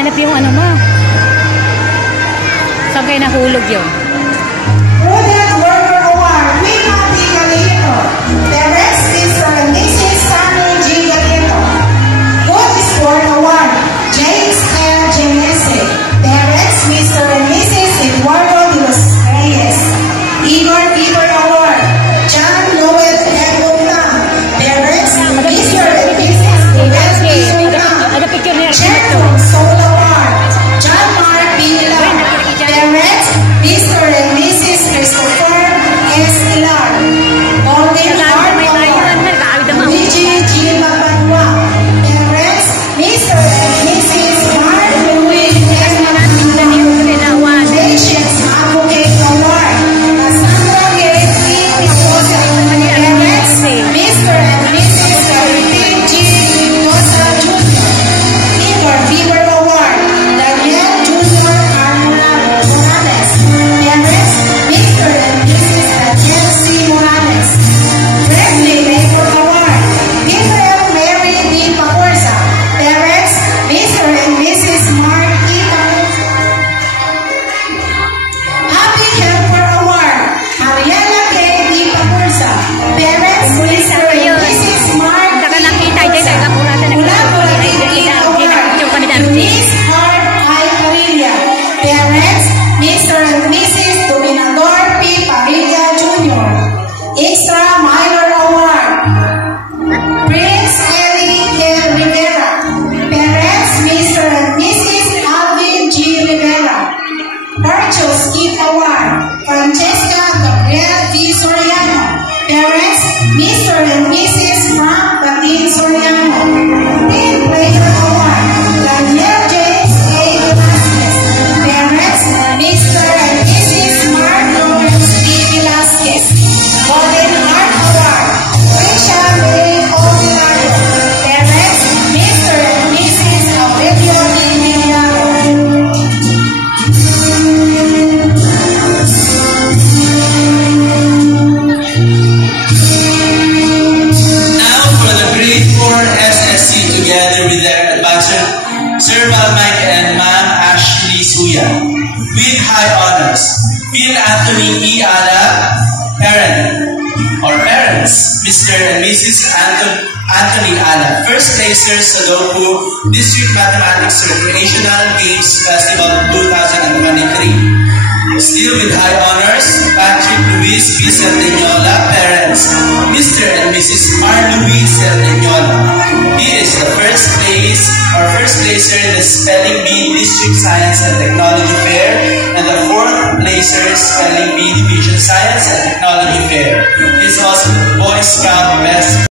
hinahanap yung ano mo. Saan kayo nahulog yun? Prudent Worker Award, Queen Mati Galito. Parents, Mr. and Mrs. Sammy G. Galito. Good Sport Award, James L. Jenese. Parents, Mr. and Mrs. Eduardo de los Reyes. Igor Peter Award, John Noel Eglota. Parents, Mr. and Mrs. Noel Peter. Ano picture niya? General Soul Award, John Mark Bila. Parents, Mr. and Mrs. Christopher S. Ilar. Golden Heart Award, Luigi G. Mabanwa. Parents, Mr. and Mrs. Mark Louis S. Mabanwa. Patience Advocate Award, Cassandra Gate P. Picosa. Parents, Mr. and Mrs. Caribbean G. Mendoza Jr. Igor Beaver Award, Daniel Jr. Morales. Parents, Mr. and Mrs. Daniel C. Morales. Bradley Labor Award, Gabriel Mary D. Pacorza. Parents, Mr. and Mrs. Mark E. Pacorza. Happy Helper Award, Mariela K. D. Pacorza. Parents, Mr. and Mrs. Mark Saka nakita dyan, ay kapurata na Miss Heart I. Parilla. Parents, Mr. and Mrs. Dominador P. Parilla Jr. Extra Minor Award, Prince Eli L. Rivera. Parents, Mr. and Mrs. Alvin G. Rivera. Virtuous Kid Award, Francesca Gabriel D. Soriano. Parents, Mr. and Mrs. Frank Batin Soriano. Team Player Award, Daniel James A. Velasquez. Parents, Mr. and Mrs. Mark Lawrence D. Velasquez. Golden Heart Award, Risha May Ovilario. Parents, Mr. and Mrs. Aurelio D. Villaro. Now for the grade 4 SSC together with their advisor, Sir Mike and Ma'am Ashley Suya. With high honors, Phil Anthony E. Ada, parents, Mr. and Mrs. Anthony Ada, first placers sa Doku District Mathematics Recreational Games Festival 2023. Still with high honors, Patrick Luis P. Cerdeñola, parents, Mr. and Mrs. Mar Luis Cerdeñola. He is the first placer in the Spelling Bee District Science and Technology Fair, and the fourth placer Spelling Bee Division Science and Technology Fair. He is also the Boy Scout Best